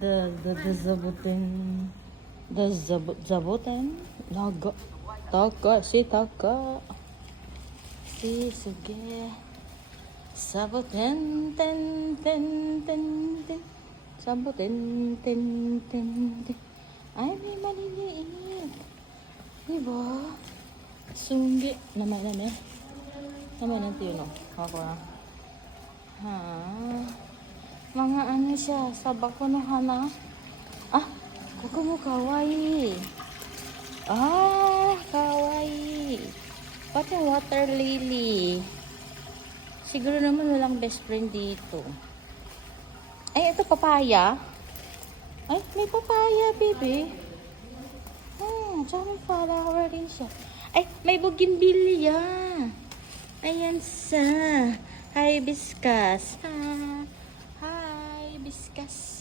The zabutin. Zabutin. Naga. Taka. Si Taka. Si Suge. Sabutin. Ten. Sabutin. Ten. Ay, may maliliit. Diba? Sunggi. Naman. Naman ang tiyo, no? Ako na. Ha? Mga ano siya, sabak ko no hana. Ah, kuko mo kawaii. Ah, kawaii. Pati water lily. Siguro naman walang best friend dito. Ay, ito papaya. Ay, may papaya, baby. Tsaka may flower din siya. Ay, may bougainvillea. Ayan sa hibiscus. Hibiscus.